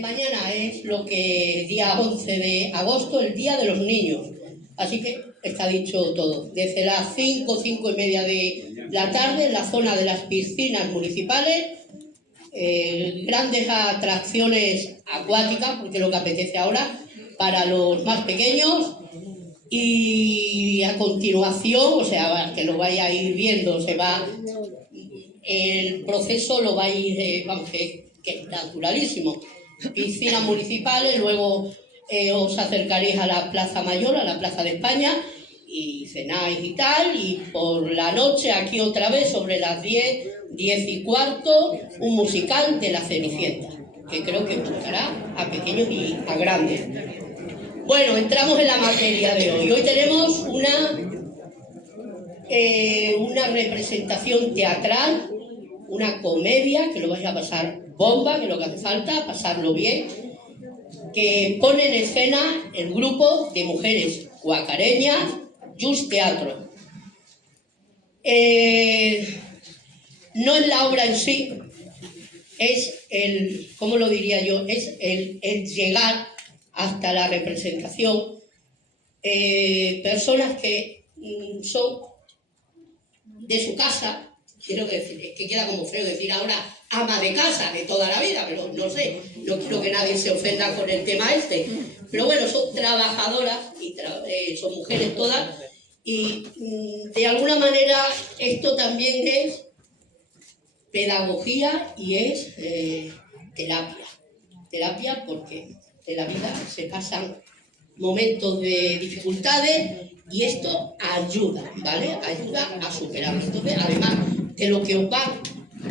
Mañana es lo que día 11 de agosto, el Día de los Niños. Así que está dicho todo. Desde las 5, 5 y media de la tarde, en la zona de las piscinas municipales, grandes atracciones acuáticas, porque es lo que apetece ahora, para los más pequeños. Y a continuación, o sea, que lo vaya a ir viendo, el proceso lo va a ir, vamos, que es naturalísimo. Piscinas municipales, luego os acercaréis a la Plaza Mayor, a la Plaza de España, y cenáis y tal, y por la noche, aquí otra vez, sobre las 10, 10 y cuarto, un musical de La Cenicienta, que creo que gustará a pequeños y a grandes. Bueno, entramos en la materia de hoy. Hoy tenemos una representación teatral, una comedia, que lo vais a pasar bomba, que lo que hace falta, pasarlo bien, que pone en escena el grupo de mujeres guacareñas, Just Teatro. No es la obra en sí, es ¿cómo lo diría yo? Es el llegar hasta la representación. Personas que son de su casa, quiero decir, es que queda como feo decir ahora ama de casa de toda la vida, pero no sé, no quiero que nadie se ofenda con el tema este, pero bueno, son trabajadoras y son mujeres todas, y de alguna manera esto también es pedagogía y es terapia, porque de la vida se pasan momentos de dificultades y esto ayuda, ¿vale? Ayuda a superar. Entonces, además de lo que os va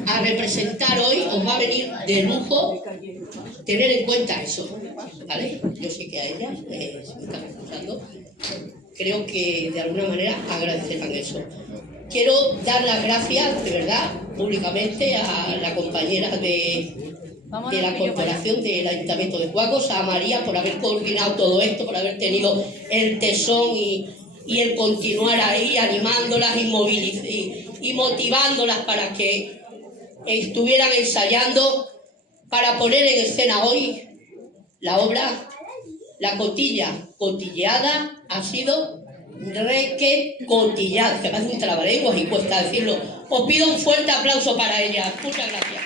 a representar hoy, os va a venir de lujo tener en cuenta eso, ¿vale? Yo sé que a ellas, si me están escuchando, creo que de alguna manera agradecerán eso. Quiero dar las gracias, de verdad, públicamente a la compañera de la corporación del Ayuntamiento de Cuacos, a María, por haber coordinado todo esto, por haber tenido el tesón y el continuar ahí animándolas y motivándolas para que estuvieran ensayando para poner en escena hoy la obra. La cotilleada ha sido cotillada, que parece un trabalenguas y cuesta decirlo. Os pido un fuerte aplauso para ella. Muchas gracias.